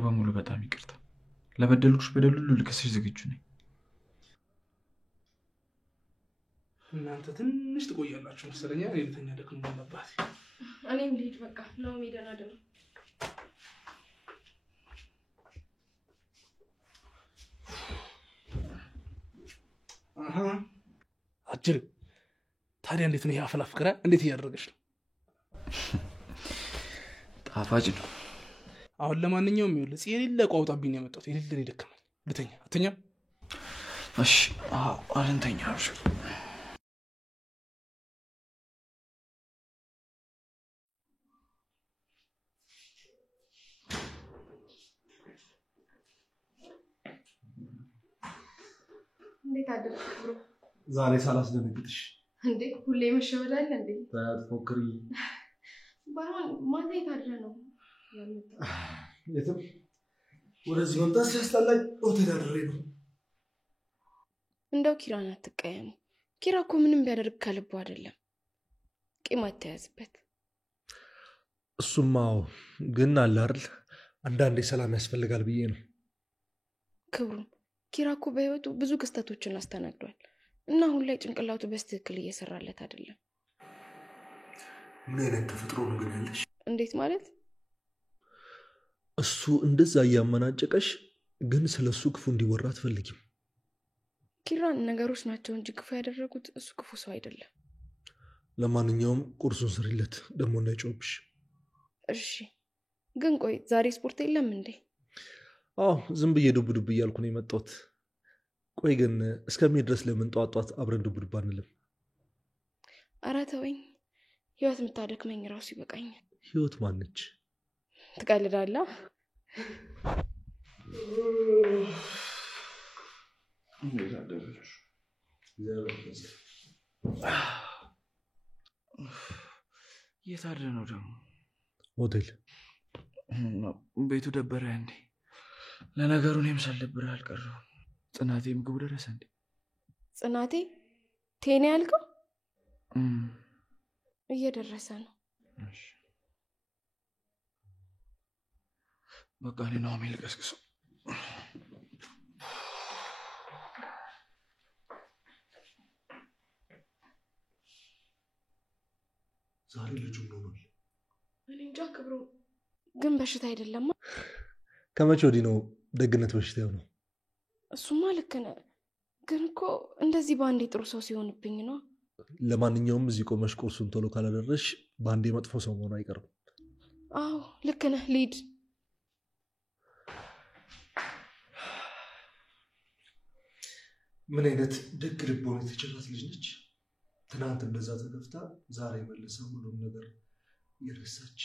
በሙሉ በጣም ይቅርታ። ለበደልኩሽ በደል ሁሉ ልከስሽ ዝግጁ ነኝ። እናንተ ትንሽ ትቆያላችሁ መሰለኝ። የሌተኛ ደክሞ ነበር። እኔም ልሂድ በቃ ነው የሚደራደር። አጅር ታዲያ እንዴት ነው ያፈላ ፍቅራ እንዴት እያደረገሽ ነው? ጣፋጭ ነው። አሁን ለማንኛውም ይኸውልህ የሌለ ቋውጣብኝ ነው የመጣሁት። የሌለ ይደከማል። ልተኛ አትኛም? እሺ አልተኛም። እንዴት አደረክ ብሮ? ዛሬ ሳላስደነግጥሽ እንዴ ሁሌ መሸወድ አለ እንዴ? ታትፎክሪ ባይሆን ማታ የታድረ ነው ያመጣው? የትም ወደዚህ መምጣት ሲያስጠላኝ ሆቴል አድሬ ነው። እንደው ኪራን አትቀየሙ። ኪራ እኮ ምንም ቢያደርግ ከልቡ አይደለም። ቂም አትያዝበት። እሱማው ግን አለ አይደል አንዳንዴ ሰላም ያስፈልጋል ብዬ ነው። ክብሩ ኪራ እኮ በህይወቱ ብዙ ክስተቶችን አስተናግዷል እና አሁን ላይ ጭንቅላቱ በስትክክል እየሰራለት አይደለም። ምን አይነት ተፈጥሮ ነው ግን ያለሽ? እንዴት ማለት? እሱ እንደዛ ያመናጨቀሽ ግን ስለሱ ክፉ እንዲወራ አትፈልጊም? ኪራን ነገሮች ናቸው እንጂ ክፉ ያደረጉት እሱ ክፉ ሰው አይደለም። ለማንኛውም ቁርሱን ስሪለት ደሞ እንዳይጮብሽ። እሺ ግን ቆይ ዛሬ ስፖርት የለም እንዴ? አዎ ዝም ብዬ ዱብ ዱብ እያልኩ ነው የመጣሁት። ቆይ ግን እስከሚሄድ ድረስ ለምን ጧት አብረን ዱብ ዱብ አንልም? ኧረ ተወኝ። ህይወት የምታደክመኝ ራሱ ይበቃኛል። ህይወት ማነች? ትቀልዳለህ? እንዴት አደረሽ? የት አድረ ነው ደግሞ? ሆቴል። ቤቱ ደበረ እንዴ? ለነገሩ እኔም ሳልደብርህ አልቀረሁም። ጽናቴ ምግቡ ደረሰ እንዴ? ጽናቴ ቴኔ ያልከው? እየደረሰ ነው። እሺ በቃ እኔ ነው ልቀስቅሰው። ዛሬ ልጁ ሆኗል። እኔ እንጃ ክብሩ፣ ግን በሽታ አይደለም። ከመቼ ወዲህ ነው ደግነት በሽታው ነው? እሱማ ልክ ነህ፣ ግን እኮ እንደዚህ ባንዴ ጥሩ ሰው ሲሆንብኝ ነው። ለማንኛውም እዚህ ቆመሽ ቁርሱን ቶሎ ካላደረሽ ባንዴ መጥፎ ሰው መሆኑ አይቀርም። አዎ ልክ ነህ። ሊድ ምን አይነት ደግ ልቦና የተቸራት ልጅ ነች። ትናንት እንደዛ ተከፍታ ዛሬ መልሳ ሁሉም ነገር የረሳች።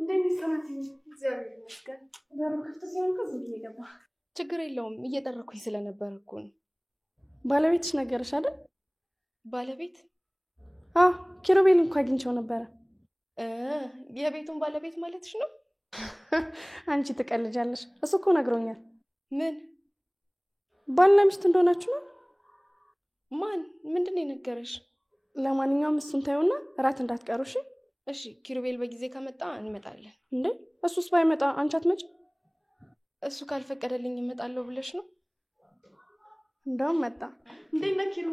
እንደሚሰማት እግዚአብሔር ይመስገን። በሩ ክፍት ሲሆን ከዚህ እየገባ ችግር የለውም። እየጠረኩኝ ስለነበር እኮ ነው። ባለቤትሽ ነገርሽ አይደል? ባለቤት? አዎ ኪሩቤል እንኳን አግኝቼው ነበረ። የቤቱን ባለቤት ማለትሽ ነው? አንቺ ትቀልጃለሽ። እሱ እኮ ነግሮኛል። ምን? ባልና ሚስት እንደሆናችሁ ነው። ማን? ምንድን ነው የነገረሽ? ለማንኛውም እሱን ታዩና እራት እንዳትቀሩ እሺ? እሺ ኪሩቤል በጊዜ ከመጣ እንመጣለን። እንዴ እሱስ ባይመጣ አንቺ አትመጭም? እሱ ካልፈቀደልኝ እመጣለሁ ብለሽ ነው? እንደውም መጣ። እንዴት ነህ ኪሩ?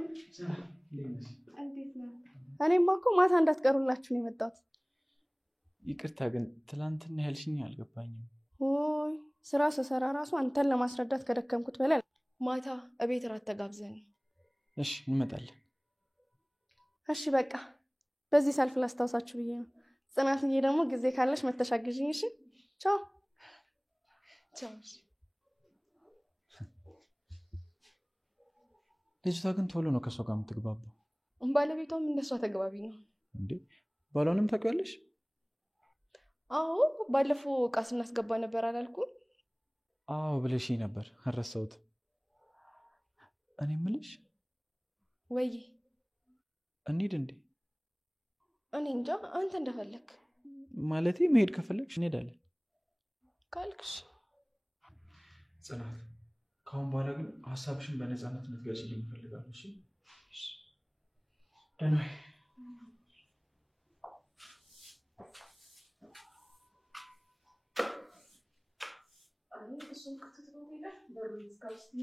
እንዴት ነህ? እኔማ እኮ ማታ እንዳትቀሩላችሁ ነው የመጣሁት። ይቅርታ ግን ትላንትና ያልሽኝ አልገባኝም። ኦይ ስራ ስሰራ ራሱ አንተን ለማስረዳት ከደከምኩት በላይ። ማታ እቤት እራት ተጋብዘን። እሺ እንመጣለን። እሺ በቃ በዚህ ሰልፍ ላስታውሳችሁ ብዬ ነው። ጽናትዬ ደግሞ ጊዜ ካለሽ መተሻግዥኝ እሺ? ቻው ቻው። ልጅቷ ግን ቶሎ ነው ከሷ ጋር የምትግባባው። ባለቤቷም እንደሷ ተግባቢ ነው እንዴ? ባሏንም ታውቂያለሽ? አዎ ባለፈው ዕቃ ስናስገባ ነበር አላልኩም? አዎ ብለሽኝ ነበር፣ አልረሳሁት። እኔ የምልሽ ወይ እንሂድ እንዴ? እኔ እንጃ፣ አንተ እንደፈለክ። ማለቴ መሄድ ከፈለግሽ እንሄዳለን ካልክሽ። ጽናት ካሁን በኋላ ግን ሀሳብሽን በነፃነት ልትገልጪልኝ እፈልጋለሁ። እሺ ደህና በሩን እስካውስቲ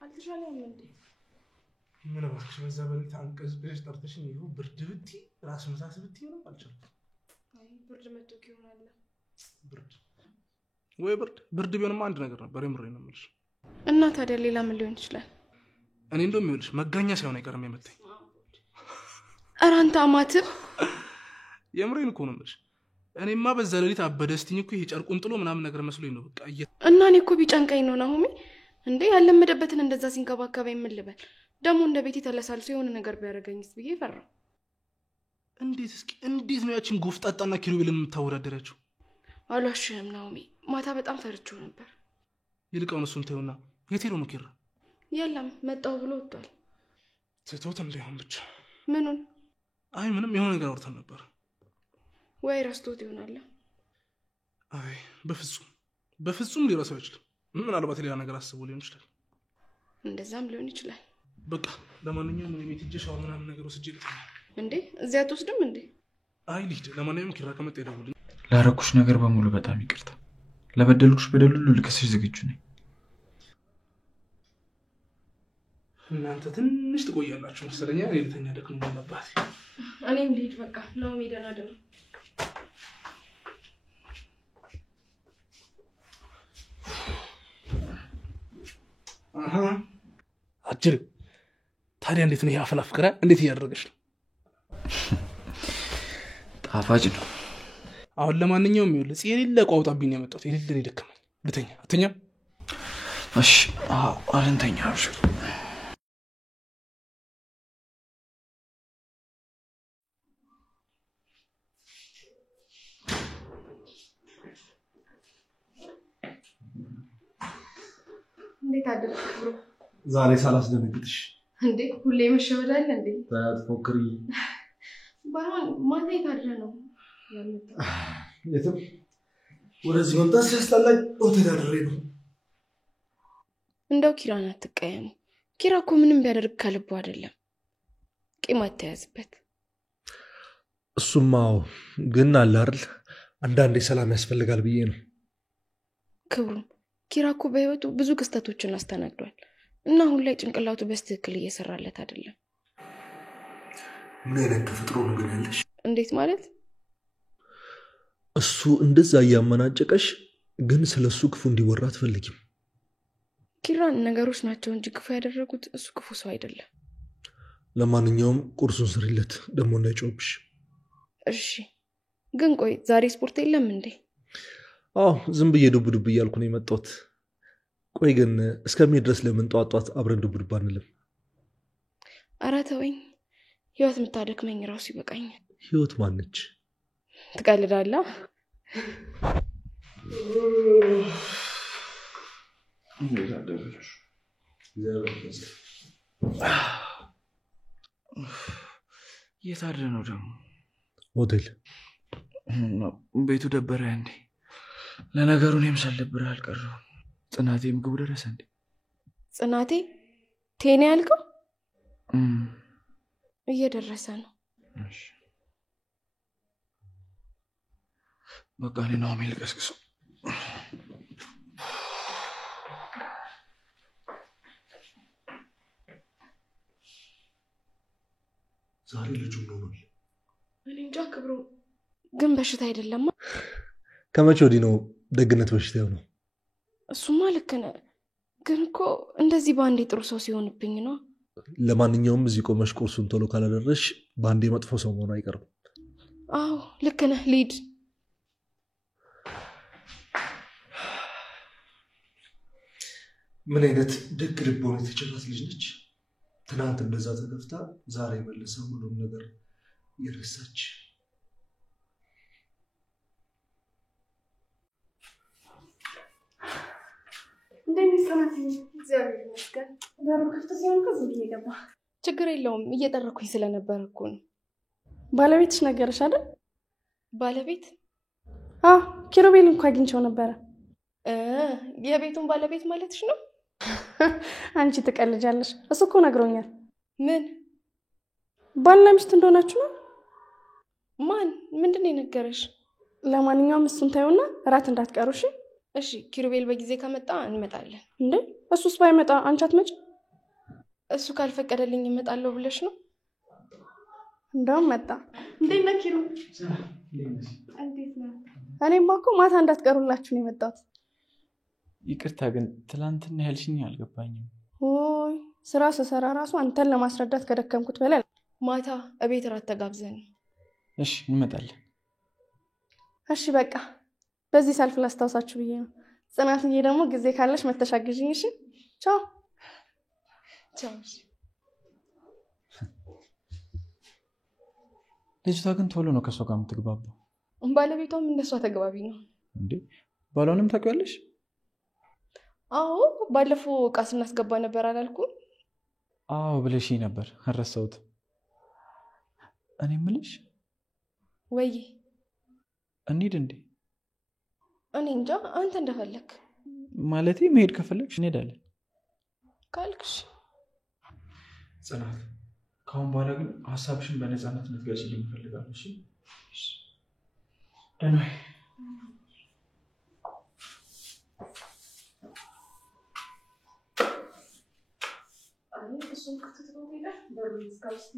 አልተሻለም እንዴ? ምን እባክሽ በዛ በሌሊት አንቀዝ ብለሽ ጠርተሽኝ ይኸው ብርድ ብትይ ራስ ምታት ብትይ ነው አልቻልኩም። አይ ብርድ መጥቶክ ይሆናል። ብርድ ቢሆንማ አንድ ነገር ነበር። የምሬን ነው የምልሽ። እና ታዲያ ሌላ ምን ሊሆን ይችላል? እኔ እንደውም ይኸውልሽ መጋኛ ሳይሆን አይቀርም የመታኝ። ኧረ አንተ አማትብ። የምሬን እኮ ነው የምልሽ። እኔማ በዛ ሌሊት አበደ ስትኝ እኮ ይሄ ጨርቁን ጥሎ ምናምን ነገር መስሎኝ ነው በቃ። እና እኔ እኮ ቢጨንቀኝ ነው ናሆሜ። እንዴ ያለመደበትን እንደዛ ሲንከባከበኝ ምን ልበል? ደግሞ እንደ ቤት ተለሳልሶ የሆነ ነገር ቢያደርገኝስ ብዬ ፈራሁ። እንዴት ነው ያቺን ጎፍጣጣና ኪሩቤልን የምታወዳደራቸው? አልዋሽህም ናሆሜ፣ ማታ በጣም ፈርቼው ነበር። ይልቃውን እሱን ተይውና የት ሄዶ ነው ኪራ? የለም መጣሁ ብሎ ወጥቷል። ትቶት እንዳይሆን ብቻ። ምኑን? አይ ምንም የሆነ ነገር አውርተን ነበር። ወይ ረስቶት ይሆናል። አይ በፍጹም ሊረሳው አይችልም። ምናልባት ሌላ ነገር አስቦ ሊሆን ይችላል። እንደዛም ሊሆን ይችላል። በቃ ለማንኛውም እኔ ቤት ሂጅ ሻወር ምናምን ነገር ወስጄ ልተኛ። እንዴ እዚያ አትወስድም እንዴ? አይ ልሂድ። ለማንኛውም ኪራ ከመጣ ይደውልልኝ። ላረኩሽ ነገር በሙሉ በጣም ይቅርታ። ለበደልኩሽ በደል ሁሉ ልከስሽ ዝግጁ ነኝ። እናንተ ትንሽ ትቆያላችሁ መሰለኝ። እኔ ልተኛ ደክሞ ነበር። እኔም ልሂድ በቃ። ናሆሜ ደህና ደሩ። አጅር ታዲያ እንዴት ነው ያፈላ ፍቅራ? እንዴት እያደረገሽ ነው? ጣፋጭ ነው። አሁን ለማንኛውም ይኸውልህ የሌለ ቋውጣብኝ ነው የመጣሁት። የሌለ ነው ደከመኝ። ልተኛ አትኛ? እሺ አልንተኛ። እሺ እንዴት አደረክ ብሮ? ዛሬ ሳላስደነግጥሽ እንዴ ሁሌ መሸወድ አለ እንዴ? ታትፎክሪ ባይሆን ማታ የታድረ ነው ያመጣው? የትም ወደዚህ መምጣት ሲያስጠላኝ ሆቴል አድሬ ነው። እንደው ኪራን አትቀየሙ። ኪራ እኮ ምንም ቢያደርግ ከልቡ አይደለም። ቂም አትያዝበት። እሱማው ግን አለ አይደል አንዳንዴ ሰላም ያስፈልጋል ብዬ ነው። ክብሩም ኪራ እኮ በህይወቱ ብዙ ክስተቶችን አስተናግዷል እና አሁን ላይ ጭንቅላቱ በስትክክል እየሰራለት አይደለም። ምን አይነት ተፈጥሮ ነው ግን ያለሽ? እንዴት ማለት? እሱ እንደዛ ያመናጨቀሽ ግን ስለሱ ክፉ እንዲወራ አትፈልጊም? ኪራን ነገሮች ናቸው እንጂ ክፉ ያደረጉት እሱ ክፉ ሰው አይደለም። ለማንኛውም ቁርሱን ስሪለት ደሞ እንዳይጮብሽ። እሺ ግን ቆይ ዛሬ ስፖርት የለም እንዴ? አዎ ዝም ብዬ ዱብ ዱብ እያልኩ ነው የመጣሁት። ቆይ ግን እስከሚሄድ ድረስ ለምን ጧጧት አብረን ዱብ ዱብ አንልም? ኧረ ተወኝ። ህይወት የምታደክመኝ ራሱ ይበቃኛል። ህይወት ማነች? ትቀልዳለህ? እንዴት አደረሽ? የት አድረ ነው ደግሞ? ሆቴል። ቤቱ ደበረ እንዴ? ለነገሩ እኔም ሳልደብርህ አልቀረሁም። ጽናቴ ምግቡ ደረሰ እንዴ? ጽናቴ ቴኔ ያልከው? እየደረሰ ነው። እሺ በቃ እኔ ናሆሜ ልቀስቅሰው። ዛሬ ልጁ ነው። እኔ እንጃ ክብሩ፣ ግን በሽታ አይደለም። ከመቼ ወዲህ ነው ደግነት በሽታው ነው? እሱማ ልክ ነህ፣ ግን እኮ እንደዚህ ባንዴ ጥሩ ሰው ሲሆንብኝ ነው። ለማንኛውም እዚህ ቆመሽ ቁርሱን ቶሎ ካላደረሽ ባንዴ መጥፎ ሰው መሆኑ አይቀርም። አዎ ልክ ነህ። ሊድ ምን አይነት ደግ ልቦና የተቸራት ልጅ ነች። ትናንት እንደዛ ተከፍታ ዛሬ መልሳ ሁሉም ነገር የረሳች። እንደሚሰማት እግዚአብሔር ይመስገን። በሩ ክፍት ሲሆን ከዚህ ብዬ ገባ። ችግር የለውም፣ እየጠረኩኝ ስለነበር እኮ ነው። ባለቤትሽ ነገርሽ አይደል? ባለቤት? አዎ ኪሩቤል እንኳ አግኝቼው ነበረ። የቤቱን ባለቤት ማለትሽ ነው? አንቺ ትቀልጃለሽ። እሱ እኮ ነግሮኛል። ምን? ባልና ሚስት እንደሆናችሁ ነው? ማን ምንድን ነው የነገረሽ? ለማንኛውም እሱን ታዩና እራት እንዳትቀሩ እሺ? እሺ ኪሩቤል በጊዜ ከመጣ እንመጣለን። እንዴ እሱስ ባይመጣ አንቺ አትመጪ? እሱ ካልፈቀደልኝ እመጣለሁ ብለሽ ነው? እንደውም መጣ። እንዴት ነህ ኪሩ? እንዴት ነህ? እኔማ እኮ ማታ እንዳትቀሩላችሁ ነው የመጣሁት። ይቅርታ ግን ትላንትና ያልሽኝ አልገባኝም። ኦይ ስራ ስሰራ ራሱ አንተን ለማስረዳት ከደከምኩት በላይ ማታ እቤት እራት ተጋብዘን። እሺ እንመጣለን። እሺ በቃ በዚህ ሰልፍ ላስታውሳችሁ ብዬ ነው። ጽናትዬ ደግሞ ጊዜ ካለሽ መተሻግዥኝ እሺ? ቻው ቻው። ልጅቷ ግን ቶሎ ነው ከሷ ጋር የምትግባባው። ባለቤቷም እንደሷ ተግባቢ ነው እንዴ? ባሏንም ታውቂያለሽ? አዎ ባለፈው ዕቃ ስናስገባ ነበር አላልኩም? አዎ ብለሽኝ ነበር አረሳሁት። እኔ የምልሽ ወይ እንሂድ እንዴ? እኔ እንጃ አንተ እንደፈለክ። ማለቴ መሄድ ከፈለግሽ እንሄዳለን ካልክሽ። ጽናት ካሁን በኋላ ግን ሀሳብሽን በነፃነት ልትገልጪልኝ እፈልጋለሁ እሺ? ደህና ነኝ። እሱን ከተተው ሄደ በሩን እስካውስቲ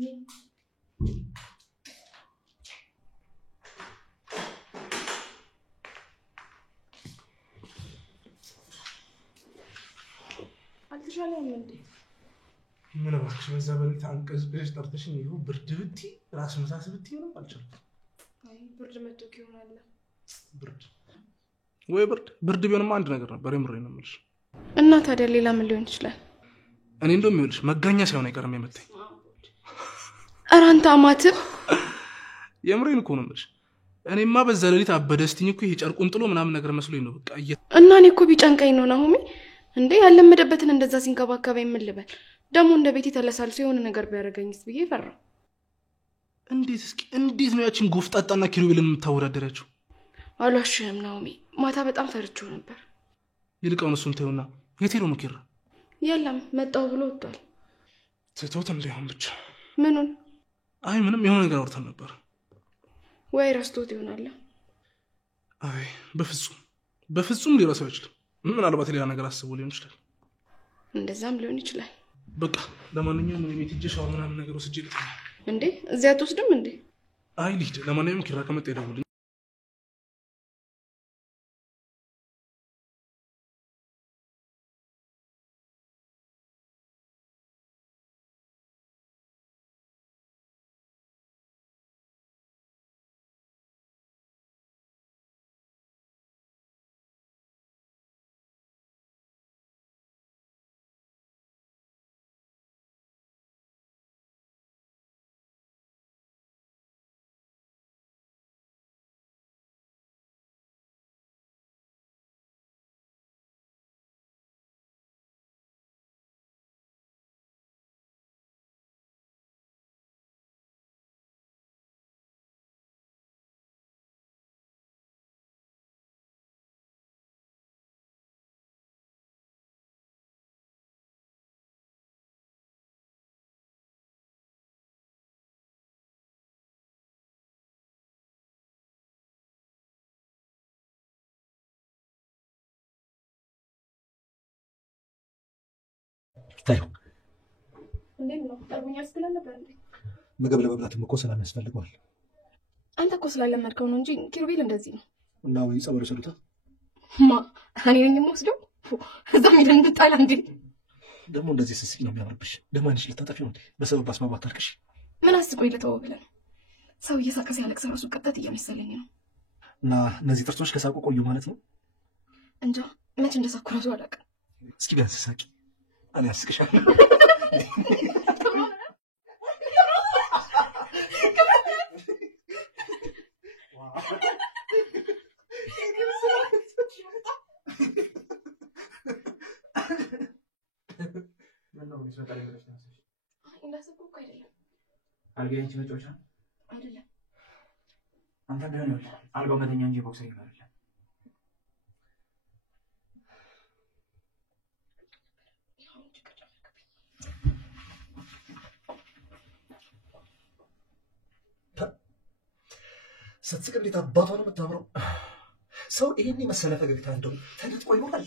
አልተሻለም እንዴ? ምን እባክሽ በዛ በሌሊት አንቀዝቅዘሽ ጠርተሽኝ ይኸው ብርድ ብትይ ራስ ምታት ብትይ ነው አልቻልኩም። አይ ብርድ መጥቶ ይሆናል። ብርድ ቢሆንም አንድ ነገር ነበር የምሬን ነው የምልሽ። እና ታዲያ ሌላ ምን ሊሆን ይችላል? እኔ እንደውም ይኸውልሽ መጋኛ ሳይሆን አይቀርም የመታኝ። ኧረ አንተ አማትብ የምሬን እኮ ነው የምልሽ። እኔማ በዛ ሌሊት አበደ ስትኝ እኮ ይሄ ጨርቁን ጥሎ ምናምን ነገር መስሎኝ ነው በቃ እና እኔ እኮ ቢጨንቀኝ ነው ናሆሜ። እንዴ ያለመደበትን እንደዛ ሲንከባከበኝ ምን ልበል? ደግሞ እንደ ቤቴ ተለሳልሶ የሆነ ነገር ቢያደርገኝስ ብዬ ፈራሁ። እንዴት ነው ያቺን ጎፍጣጣና ኪሩቤልን የምታወዳደራቸው? አልዋሽህም ናሆሜ፣ ማታ በጣም ፈርቼው ነበር። ይልቃውን እሱን ተይውና የት ሄዶ ነው ኪራ? የለም መጣው ብሎ ወጥቷል። ትቶት እንዳይሆን ብቻ። ምኑን? አይ ምንም የሆነ ነገር አውርተን ነበር። ወይ ረስቶት ይሆናል። አይ በፍጹም ሊረሳው አይችልም። ምናልባት ሌላ ነገር አስቦ ሊሆን ይችላል። እንደዛም ሊሆን ይችላል። በቃ ለማንኛውም እኔ ቤት ሂጅ ሻወር ምናምን ነገር ወስጄ ልተኛ። እንዴ እዚያ አትወስድም እንዴ? አይ ልሂድ። ለማንኛውም ኪራ ከመጣ ይደውልልኝ። ታዩ እንዴት ነው? አርበኛ ስላለ ነበር እንዴ? ምግብ ለመብላትም እኮ ሰላም ያስፈልገዋል። አንተ እኮ ስላለመድከው ነው እንጂ ኪሩቤል እንደዚህ ነው። እና ወይ ጸበሉ ሰሉታ እኔ ነኝ የምወስደው። እዛ ሄደን እንጣላ እንዴ? ደግሞ እንደዚህ ስስቂ ነው የሚያምርብሽ። ለማንሽ ልታጠፊው እንዴ? በሰበብ አስማባት አልከሽ። ምን አስቆይ ለተወው ብለን ሰው እየሳቀ ሲያለቅስ ራሱ ቀጣት እየመሰለኝ ነው። እና እነዚህ ጥርሶች ከሳቁ ቆዩ ማለት ነው? እንጃ መች እንደሳኩ ራሱ አላውቅም። እስኪ ቢያንስ ሳቂ። እኔ አስቅሻለሁ። እንዳሰብኩ እኮ አይደለም። አልጋዬን መጫወቻ አይደለም። አንተ እንደሆነ አልጋው መተኛ እንጂ ቦክስ አይደለም። ስትስቅ እንዴት አባቷ ነው የምታምረው። ሰው ይሄን የመሰለ ፈገግታ እንደው ተነጥቆ ይኖራል?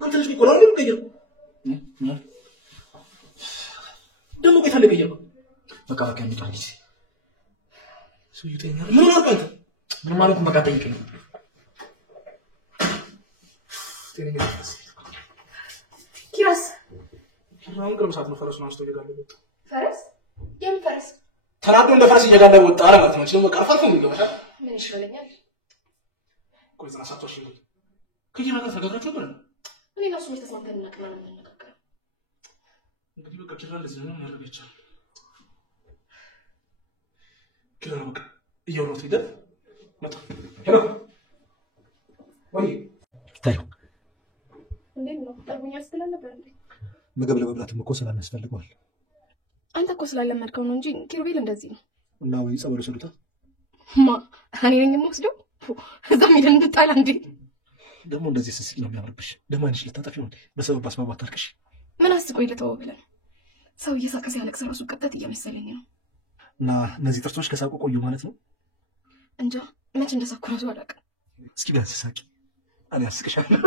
አንተ ልጅ ቢቆላ ነው ቀየው ደሞ ቆይታለ ቀየው በቃ እንዴት አንቺ ሰውየተኛ ምን ማለት ነው? ምን ማለት ነው? በቃ ጠይቅ ነው ኪራስ አሁን ቅርብ ሰዓት ነው ፈረሱን አንስቶ እየጋለበ ወጣ። ፈረስ? የምን ፈረስ? ተናዶ እንደ ፈረስ እየጋለበ ወጣ አላት ነው። ደግሞ ቀርፋት ነው ይገባሻል። ምን ይሻለኛል? ቆይ ዘና ሳትወሽ ነው ከየና ጋር ተጋግራችሁ ነበር? እኔ እና እሱ ተስማምተን እናቀና ነው የምንነጋገረው። እንግዲህ በቃ ኪራ እንደዚህ ነው ማድረግ ይቻላል። ኪራ በቃ እየወሮት ሄደ መጣ። ሄሎ ወይ ታዩ እንዴት ነው? ጠርቡኛ ስትል ነበር እንዴ? ምግብ ለመብላትም እኮ ሰላም ያስፈልገዋል። አንተ እኮ ስላለመድከው ነው እንጂ ኪሩቤል እንደዚህ ነው። እና ወይ ጸበሉ ሰዱታ ማ እኔ ነኝ የምወስደው? እዛም ሄደን እንጣላ እንዴ? ደግሞ እንደዚህ ስስቅ ነው የሚያምርብሽ። ደግሞ አይንሽ ልታጠፊ ነው እንዴ? በሰበብ አስማማት ታርቅሽ። ምን አስቆይ ልተወው ብለን ሰው እየሳቀ ሲያለቅስ ራሱ ቅጠት እየመሰለኝ ነው። እና እነዚህ ጥርሶች ከሳቁ ቆዩ ማለት ነው? እንጃ መች እንደሳኩ ራሱ አላውቅም። እስኪ ቢያንስ ሳቂ፣ እኔ አስቅሻለሁ።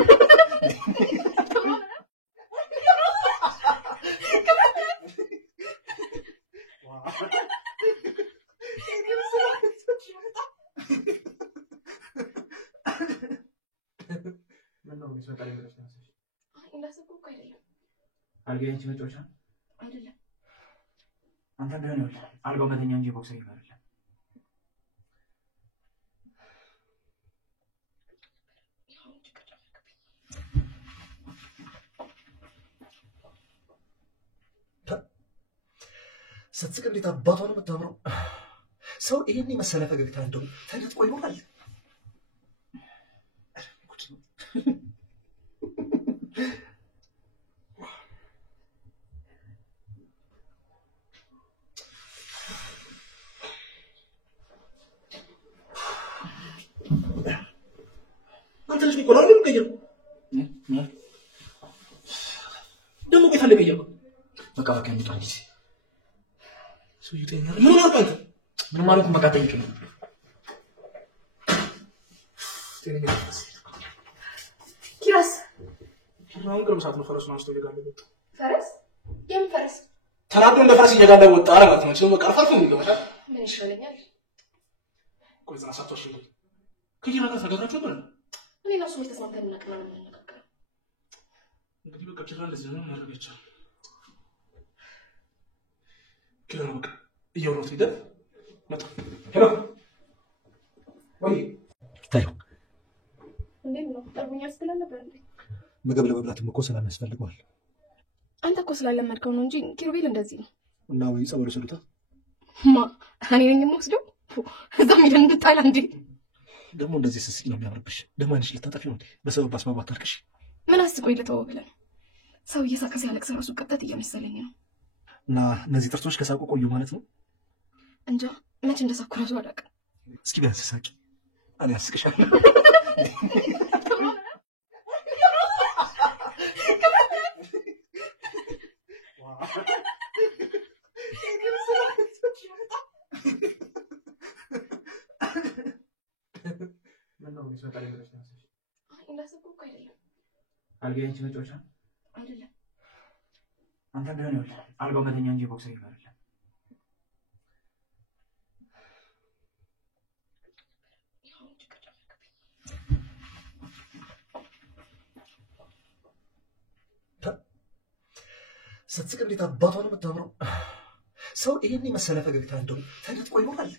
አልጋ አንቺ መጫወቻ አይደለም። አንተ እንደሆነ ነው አልጋው መተኛ እንጂ ቦክስ አይደለም። ስትስቅ እንዴት አባቷ ነው የምታምረው። ሰው ይሄን የመሰለ ፈገግታ እንደው ተነጥቆ ይኖራል? አንተ ልጅ ቢቆላ ነው ቀየው ደሞ ቆይታለ ቀየው በቃ እንዴት አንቺ ሰውየተኛ ምን ማለት ነው? ምን ማለት ነው? በቃ ጠይቅ ነው ኪራስ አሁን ቅርብ ሰዓት ነው ፈረሱን አንስቶ እየጋለበ ወጣ። ፈረስ? የምን ፈረስ? ተናዶ እንደ ፈረስ እየጋለበ ወጣ አላት ነው። ደግሞ ቀርፋት ነው ይገባሻል። ምን ይሻለኛል? ቆይ ዘና ሳትወሽ ነው ከየና ጋር ተጋግራችሁ ነበር? እኔ እና እሱ ተስማምተን እናቀና ነው የምንነጋገረው። እንግዲህ በቃ ኪራ እንደዚህ ነው ማድረግ ይቻላል። ኪራ በቃ እየወሮት ሄደ መጣ። ሄሎ ወይ ታዩ እንዴት ነው? ጠርቡኛ ስትል ነበር እንዴ? ምግብ ለመብላትም እኮ ሰላም ያስፈልገዋል። አንተ እኮ ስላለመድከው ነው እንጂ ኪሩቤል እንደዚህ ነው። እና ወይ ጸበሉ ሰዱታ ማ እኔ ነኝ የምወስደው? እዛም ሄደን እንጣላ እንዴ? ደግሞ እንደዚህ ስስቅ ነው የሚያምርብሽ። ደግሞ አይንሽ ልታጠፊ ነው እንዴ? በሰበብ አስማማት ታርቅሽ። ምን አስቆይ ልተወው ብለን ሰው እየሳቀ ሲያለቅስ ራሱ ቅጠት እየመሰለኝ ነው። እና እነዚህ ጥርሶች ከሳቁ ቆዩ ማለት ነው? እንጃ መች እንደሳኩ ራሱ አላውቅም። እስኪ ቢያንስ ሳቂ፣ እኔ አስቅሻለሁ። እንዳሰብኩ እኮ አይደለም። አልጋ አንቺ መጫወቻ አይደለም። አንተ እንደሆነ ነው አልጋው መተኛ እንጂ ቦክስ አይደለም። ስትስቅ እንዴት አባቷ ነው የምታምረው። ሰው ይሄን የመሰለ ፈገግታ እንደው ተነጥቆ ይኖራል?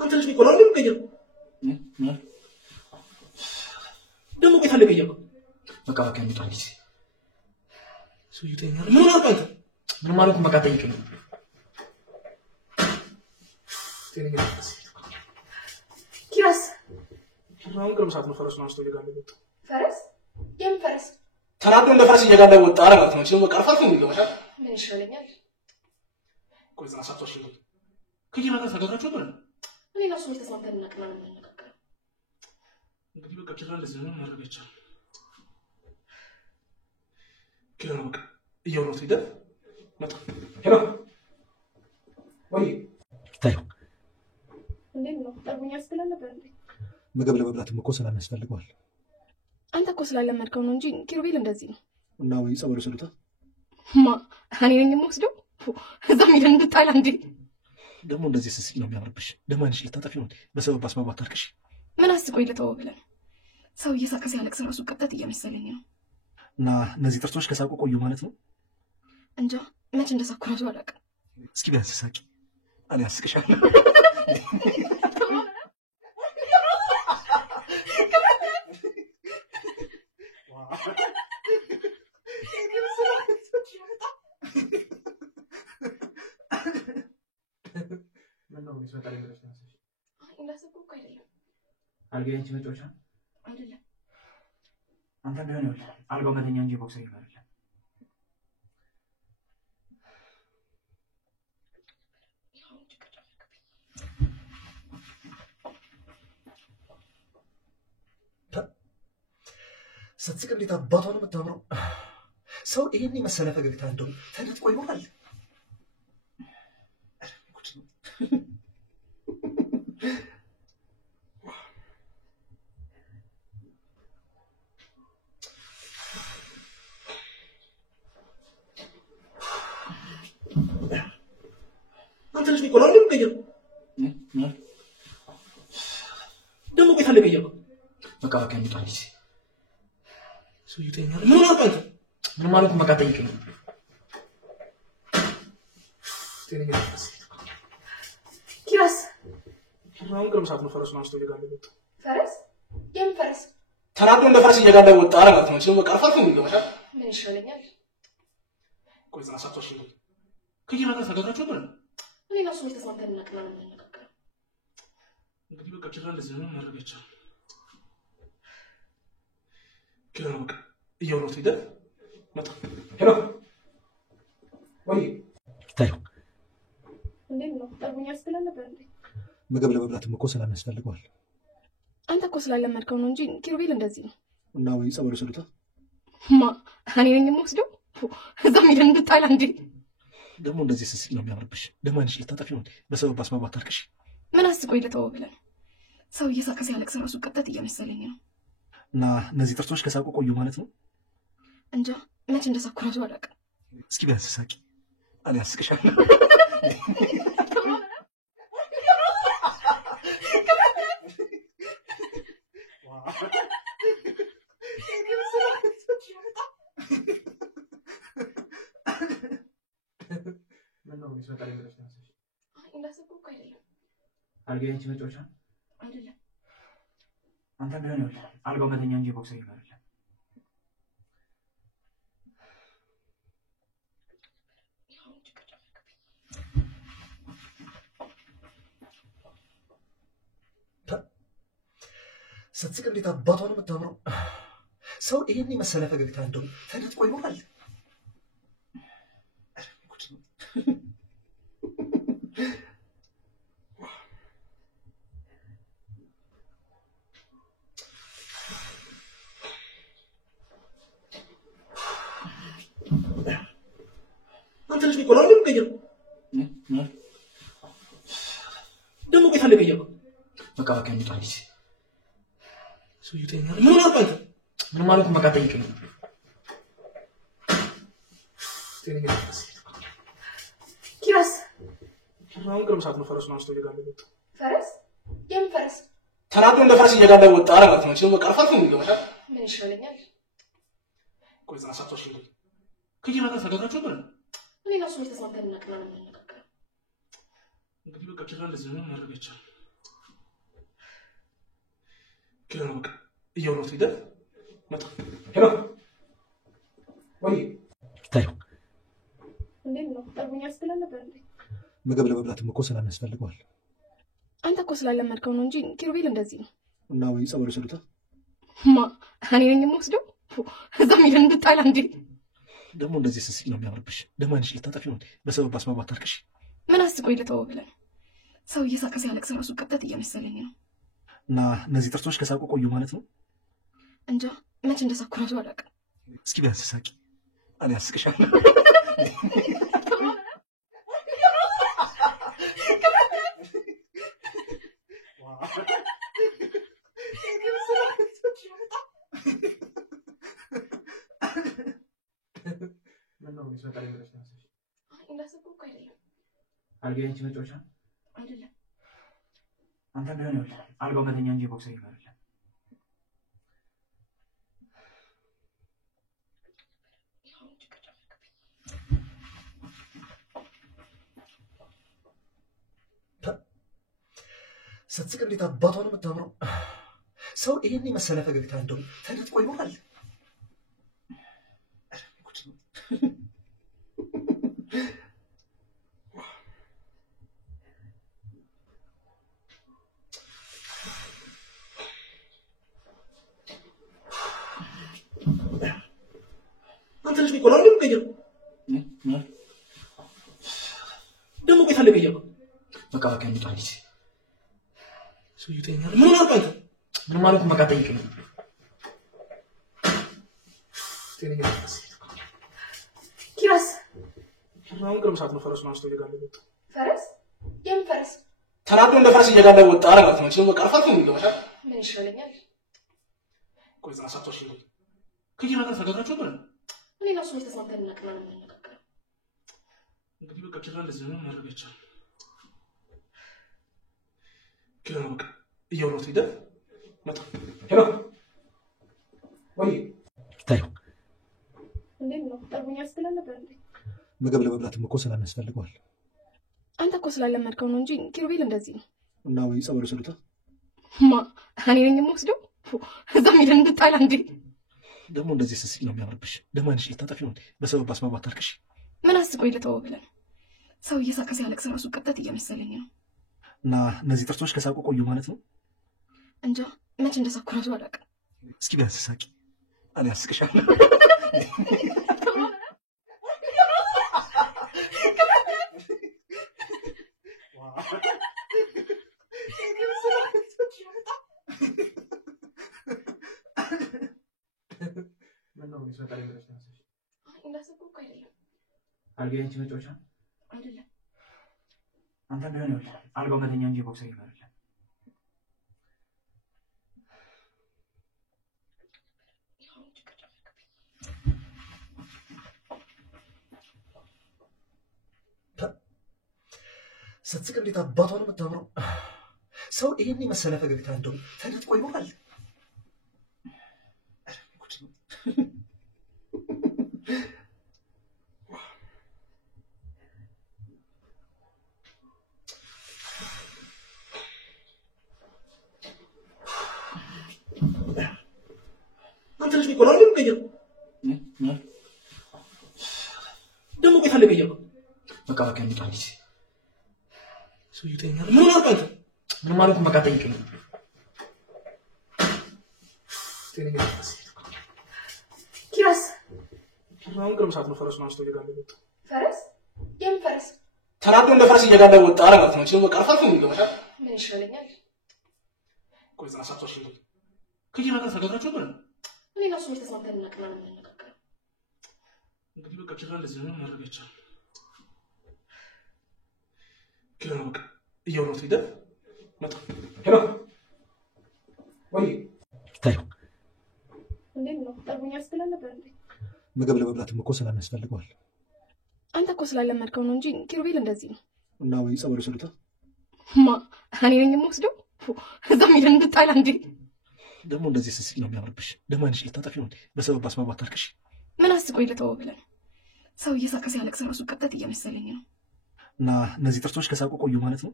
አንተ ልጅ ቢቆላ ነው ቀየው ደሞ ቆይታለ ቀየው በቃ እንዴት አንቺ ሰውየተኛ ምን ማለት ነው? ምን ማለት ነው? በቃ ጠይቅ ነው ኪራስ አሁን ቅርብ ሰዓት ነው ፈረሱን አንስቶ እየጋለበ ወጣ። ፈረስ? የምን ፈረስ? ተናዶ እንደ ፈረስ እየጋለበ ወጣ አረጋት ነው። ሲሆን በቃ አርፋት ነው ይገባሻል። ምን ይሻለኛል? ቆይ ዘና ሳትዋሽ ነው። ከየና ጋር ተጋግራችሁ ነበር? እኔ እና እሱ ተስማምተን እናቅና ነው የምንነጋገረው። እንግዲህ በቃ ኪራ እንደዚህ ነው ማድረግ ይቻላል። ኪራ በቃ እየወሮት ሄደ መጣ። ሄሎ ወይ ታዩ እንዴት ነው? ጠርቡኛ ስለ ነበር እንዴ? ምግብ ለመብላትም እኮ ሰላም ያስፈልገዋል። አንተ እኮ ስላለመድከው ነው እንጂ ኪሩቤል እንደዚህ ነው። እና ወይ ጸበሉ ሰዱታ ማ እኔ ነኝ የምወስደው? እዛ ሄደን እንጣላ እንዴ? ደግሞ እንደዚህ ስስቂ ነው የሚያምርብሽ። ደግሞ አይንሽ ልታጠፊ ነው እንዴ? በሰበብ አስማማት ታርቅሽ። ምን አስቆይ ልተወው ብለን ሰው እየሳቀ ሲያለቅስ ራሱ ቀጠት እየመሰለኝ ነው። እና እነዚህ ጥርሶች ከሳቁ ቆዩ ማለት ነው? እንጃ መቼ እንደሳኩ ራሱ አላውቅም። እስኪ ቢያንስ ሳቂ፣ እኔ አስቅሻለሁ። አልጋ አንቺ መጫወቻ አይደለም። አንተ ቢሆን ይኸውልህ አልጋው መተኛ እንጂ ቦክሰር ይባላል። ስትስቅ እንዴት አባቷ ነው የምታምረው! ሰው ይሄን የመሰለ ፈገግታ እንደው ተነጥቆ ይኖራል? አንተ ልጅ ኒኮላ ለምን ቀየር? ደግሞ ቆይ ታለቀ ይያው በቃ በቃ እንጣልሽ ሰው ይተኛል። ምን አባንተ ምን ማለት ነው? በቃ ጠይቅ ነው ኪራስ አሁን ቅርብ ሰዓት ነው ፈረሱን አንስቶ እየጋለበ ወጣ። ፈረስ? የምን ፈረስ? ተናዶ እንደ ፈረስ እየጋለበ ወጣ አረጋት ነው። ሲሆን በቃ አርፋት ነው ይገባሻል። ምን ይሻለኛል? ቆይ ዘና ሳትዋሽ ነው። ከየና ጋር ተጋግራችሁ ነበር? እኔ እና እሱ ተስማምተን እናቅና ነው የምንነጋገረው። እንግዲህ በቃ ኪራ እንደዚህ ነው ማድረግ ይቻላል። ኪራ በቃ እየወሮት ሄደ መጣ። ሄሎ ወይ ታዩ እንዴት ነው? ጠርቡኛ ስለ ነበር እንዴ? ምግብ ለመብላትም እኮ ሰላም ያስፈልገዋል። አንተ እኮ ስላለመድከው ነው እንጂ ኪሩቤል እንደዚህ ነው። እና ወይ ጸበሉ ሰዱታ ማ እኔ ነኝ የምወስደው? እዛ ሄደን እንጣላ እንዴ? ደግሞ እንደዚህ ስስቂ ነው የሚያምርብሽ። ደግሞ አይንሽ ልታጠፊ ነው እንዴ? በሰበብ አስማማት ታርቅሽ። ምን አስቆይ ልተወው ብለን ሰው እየሳቀ ሲያለቅስ ራሱ ቀጠት እየመሰለኝ ነው። እና እነዚህ ጥርሶች ከሳቁ ቆዩ ማለት ነው? እንጃ መቼ እንደሳኩ ራሱ አላውቅም። እስኪ ቢያንስ ሳቂ፣ እኔ አስቅሻለሁ። እንዳሰብኩ እኮ አይደለም። አልጋ አንቺ መጫወቻ አይደለም። አንተ ቢሆን ይኸውልህ አልጋው መተኛ እንጂ ቦክሰር ይባላል። ስትስቅ እንዴት አባቷ ነው የምታምረው! ሰው ይሄን የመሰለ ፈገግታ እንደው ተነጥቆ ይኖራል? አንተ ልጅ ኒኮላ ለምን ቀየር? ደግሞ ቆይ ታለቀ ይያው በቃ በቃ እንጣልሽ ሰው ይተኛል። ምን አባንተ ምን ማለት ነው? በቃ ጠይቅ ነው ኪራስ አሁን ቅርብ ሰዓት ነው ፈረሱን አንስቶ እየጋለበ ወጣ። ፈረስ? የምን ፈረስ? ተናዶ እንደ ፈረስ እየጋለበ ወጣ አረጋት ነው። ሲሆን በቃ አርፋት ነው ይገባሻል። ምን ይሻለኛል? ቆይ ዘና ሳትዋሽ ነው። ከየና ጋር ተጋግራችሁ ነበር? እኔ እና እሱ ተስማምተን እናቅና ነው የምንነጋገረው። እንግዲህ በቃ ኪራ እንደዚህ ነው ማድረግ ይቻላል። ኪራ በቃ እየወሮት ሄደ መጣ። ሄሎ ወይ ታዩ እንዴት ነው? ጠርቡኛ ስለ ነበር እንዴ? ምግብ ለመብላትም እኮ ሰላም ያስፈልገዋል። አንተ እኮ ስላለመድከው ነው እንጂ ኪሩቤል እንደዚህ ነው። እና ወይ ጸበል ወሰዱታ? ማ እኔ ነኝ የምወስደው? እዛም ሄደን እንድጣላ እንዴ? ደግሞ እንደዚህ ስስቂ ነው የሚያምርብሽ። ደግሞ አይንሽ ልታጠፊ ነው እንዴ? በሰበብ አስባብ አታርቅሽ። ምን አስቆይ ልተወው ብለን ሰው እየሳቀ ሲያለቅስ ራሱ ቅጠት እየመሰለኝ ነው። እና እነዚህ ጥርሶች ከሳቁ ቆዩ ማለት ነው? እንጃ መች እንደሳኩ ራሱ አላውቅም። እስኪ ቢያንስ ሳቂ፣ እኔ አስቅሻለሁ። እንዳሰብኩ እኮ አይደለም። አልጋዬ አንቺ መጫወቻ አይደለም። አንተ እንደሆነ ይኸውልህ አልጋው ከተኛ እንጂ ቦክስ አይደለም። ስትስቅ እንዴት አባቷ ነው የምታምረው! ሰው ይሄን የመሰለ ፈገግታ እንደው ተነጥቆ ይኖራል? አንተ ልጅ ኒኮላ ነው የምትቀየረው? ደግሞ ቆይ ታለቀ እያልኩ በቃ በቃ እንጣልሽ ሰው ይተኛል። ምን ሆነህ አንተ? ምን ማለት ነው? በቃ ጠይቅ ነው ኪራስ አሁን ቅርብ ሰዓት ነው ፈረሱን አንስቶ እየጋለበ ወጣ። ፈረስ? የምን ፈረስ? ተናዶ እንደ ፈረስ እየጋለበ ወጣ። አረጋት ነው እንጂ በቃ አርፋት ነው የሚገባሻል። ምን ይሻለኛል? ቆይ ዘና ሳቷሽ ነው ከየራ ጋር ተጋግራችሁ ነበር። እኔ ነው እሱ ተስማምተን እናቀናለን የምንነጋገረው። እንግዲህ በቃ ኪራ እንደዚህ ነው ማድረግ ይቻላል። ኪራ በቃ እየወሮት ሄደ መጣ። ሄሎ ወይ ታዩ እንዴት ነው? ጠርቡኛ ስትል ነበር እንዴ? ምግብ ለመብላትም እኮ ሰላም ያስፈልገዋል። አንተ እኮ ስላለመድከው ነው እንጂ ኪሩቤል እንደዚህ ነው። እና ወይ ጸበል ወሰዱታ? ማ እኔ ነኝ የምወስደው? እዛም ሄደን እንድጣላ እንዴ? ደግሞ እንደዚህ ስስቂ ነው የሚያምርብሽ። ደግሞ አይንሽ ልታጠፊ ነው እንዴ? በሰበብ አስባብ አታርቅሽ። ምን አስቆይ ልተወው ብለን ሰው እየሳቀ ሲያለቅስ ራሱ ቅጠት እየመሰለኝ ነው። እና እነዚህ ጥርሶች ከሳቁ ቆዩ ማለት ነው? እንጃ መች እንደሳኩ ራሱ አላውቅም። እስኪ ቢያንስ ሳቂ፣ እኔ አስቅሻለሁ። እንዳሰብኩ እኮ አይደለም። አልጋዬ አንቺ መጫወቻ አይደለም። አንተ እንደሆነ ይኸውልህ አልጋው ከተኛ እንጂ ቦክስ አይደለም። ስትስቅ እንዴት አባቷ ነው የምታምረው! ሰው ይሄን የመሰለ ፈገግታ እንደው ተነጥቆ ይኖራል? አንተ ልጅ ኒኮላ ነው የምትቀየረው? ደግሞ ቆይ ታለቀ እያልኩ በቃ በቃ እንጣልሽ ሰው ይተኛል። ምን ሆነህ አንተ? ምን ማለት ነው? በቃ ጠይቅ ነው ኪራስ አሁን ቅርብ ሰዓት ነው ፈረሱን አንስቶ እየጋለበ ወጣ። ፈረስ? የምን ፈረስ? ተናዶ እንደ ፈረስ እየጋለበ ወጣ። አረጋት ነው እንጂ በቃ አርፋት ነው የሚገባሻል። ምን ይሻለኛል? ቆይ ዘና ሳቷሽ ነው ከየራ ጋር ተጋግራችሁ ነበር። እኔ ነው እሱ ተስማምተን እናቀናለን የምንነጋገረው። እንግዲህ በቃ ኪራ እንደዚህ ነው ማድረግ ይቻላል። ኪራ በቃ እየወሮት ሄደ መጣ። ሄሎ ወይ ታዩ እንዴት ነው? ጠርቡኛ ስትል ነበር እንዴ? ምግብ ለመብላትም እኮ ሰላም ያስፈልገዋል። አንተ እኮ ስላለመድከው ነው እንጂ ኪሩቤል እንደዚህ ነው። እና ወይ ጸበል ወሰዱታ? ማ እኔ ነኝ የምወስደው? እዛም ሄደን እንድጣላ እንዴ? ደግሞ እንደዚህ ስስቂ ነው የሚያምርብሽ። ደግሞ አይንሽ ልታጠፊ ነው እንዴ? በሰበብ አስባብ አታርቅሽ። ምን አስቆይ ልተወው ብለን ሰው እየሳቀ ሲያለቅስ ራሱ ቅጠት እየመሰለኝ ነው። እና እነዚህ ጥርሶች ከሳቁ ቆዩ ማለት ነው?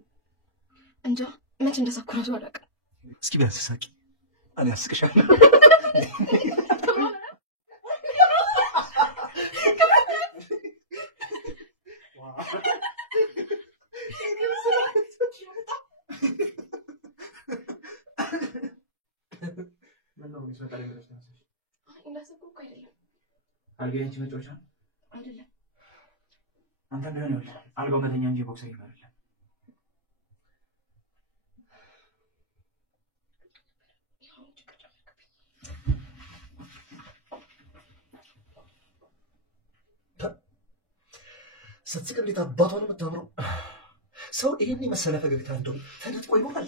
እንጃ መች እንደሳኩ ራሱ አላውቅም። እስኪ ቢያንስ ሳቂ፣ እኔ አስቅሻለሁ። ይስመጣል እንግዲህ ነው እንዳሰብኩ እኮ አይደለም። አልጋዬ አንቺ መጫወቻ አይደለም። አንተ ቢሆን ይኸውልህ አልጋው መተኛ እንጂ ቦክስ አይደለም። ስትስቅ እንዴት አባቷ ነው የምታምረው። ሰው ይሄን የመሰለ ፈገግታ እንደው ተነጥቆ ይኖራል?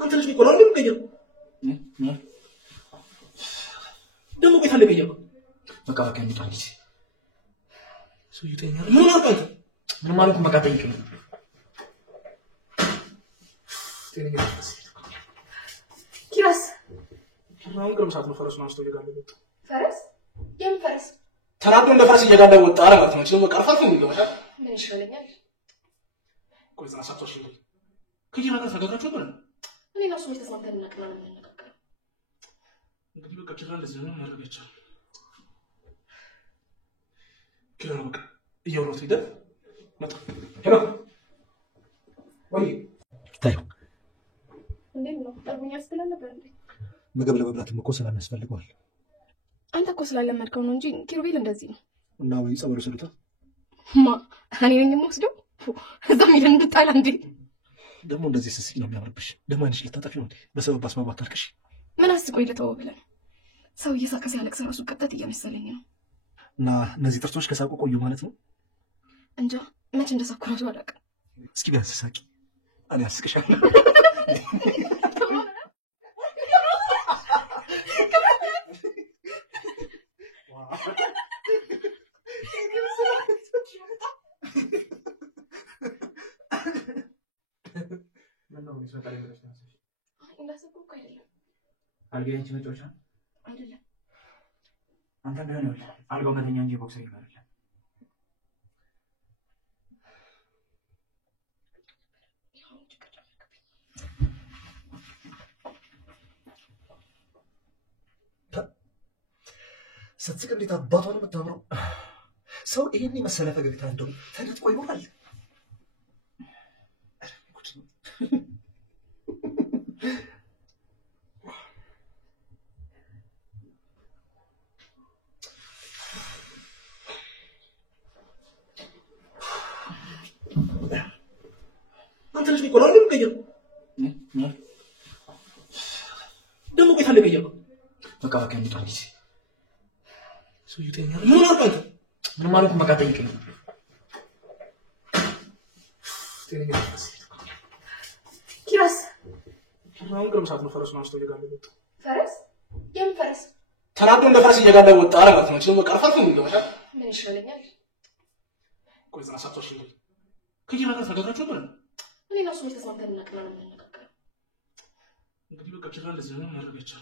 አንተ ልጅ ቢቆላ እንደምቀየው ደሞ ቆይ ታለቀየው በቃ በቃ እንጣል ጊዜ ሰው ይተኛል። ምን አልቀንተ ምን ማለት ነው? በቃ ጠይቅ ነው ኪራስ አሁን ቅርብ ሰዓት ነው ፈረሱን አንስቶ እየጋለበ ወጣ። ፈረስ? የምን ፈረስ? ተናዶ እንደ ፈረስ እየጋለበ ወጣ አረጋት ነው። ደግሞ ቀርፋፍ ነው ይገባሻል። ምን ይሻለኛል? ቆይ ዘና ሳትዋሽ ነው ከየራ ጋር ተጋግራችሁ ነበር። እኔ እና እሱ ተስማምተን እናቀናለን እንነጋገር። እንግዲህ በቃ ኪራ እንደዚህ ነው ማድረጋቸው። ኪራ ነው በቃ እየወሮት ሄደ መጣ። ሄሎ ወይ ታዩ እንዴት ነው? ጠርቡኛ ስትል ነበር እንዴ? ምግብ ለመብላትም እኮ ሰላም ያስፈልገዋል። አንተ እኮ ስላለመድከው ነው እንጂ ኪሩቤል እንደዚህ ነው። እና ወይ ጸበሉ ሰሉታ እኔ ነኝ የምወስደው። እዛም ሄደን እንጣላ እንዴ? ደግሞ እንደዚህ ስስቅ ነው የሚያምርብሽ። ደግሞ አይንሽ ልታጠፊ ነው እንዴ? በሰበብ አስባባት አልቅሽ። ምን አስቆይ ልተወው ብለን ሰው እየሳቀ ሲያለቅስ ራሱ ቀጠት እየመሰለኝ ነው። እና እነዚህ ጥርሶች ከሳቁ ቆዩ ማለት ነው? እንጃ መቼ እንደሳኩ ራሱ አላውቅም። እስኪ ቢያንስ ሳቂ፣ እኔ አስቅሻለሁ። እንዳሰብኩ እኮ አይደለም። አልጋዬ አንቺ መጫወቻ አይደለም። አንተ ቢሆን ይኸውልህ አልጋው መተኛ እንጂ ቦክስ አይደለም። ስትስቅ እንዴት አባቷ ነው የምታምረው። ሰው ይሄን የመሰለ ፈገግታ እንደው ተነጥቆ ይኖራል? አንተ ልጅ ቢቆላ እንደምቀየው ደሞ ቆይ ታለቀየው በቃ በቃ እንጣል ጊዜ ሰው ይተኛል። ምን አልቀንተ ምን ማለት ነው? በቃ ጠይቅ ነው ኪራስ አሁን ቅርብ ሰዓት ነው ፈረሱን አንስቶ እየጋለበ ወጣ። ፈረስ? የምን ፈረስ? ተናዶ እንደ ፈረስ እየጋለበ ወጣ አረጋት ነው። ደግሞ ቀርፋፍ ነው ይገባሻል። ምን ይሻለኛል? ቆይ ዘና ሳትዋሽ ነው ከየራ ጋር ተጋግራችሁ ነበር። እኔ እና እሱ ተስማምተን እናቀናለን እንነጋገር። እንግዲህ በቃ ኪራ እንደዚህ ነው ማድረጋቸው።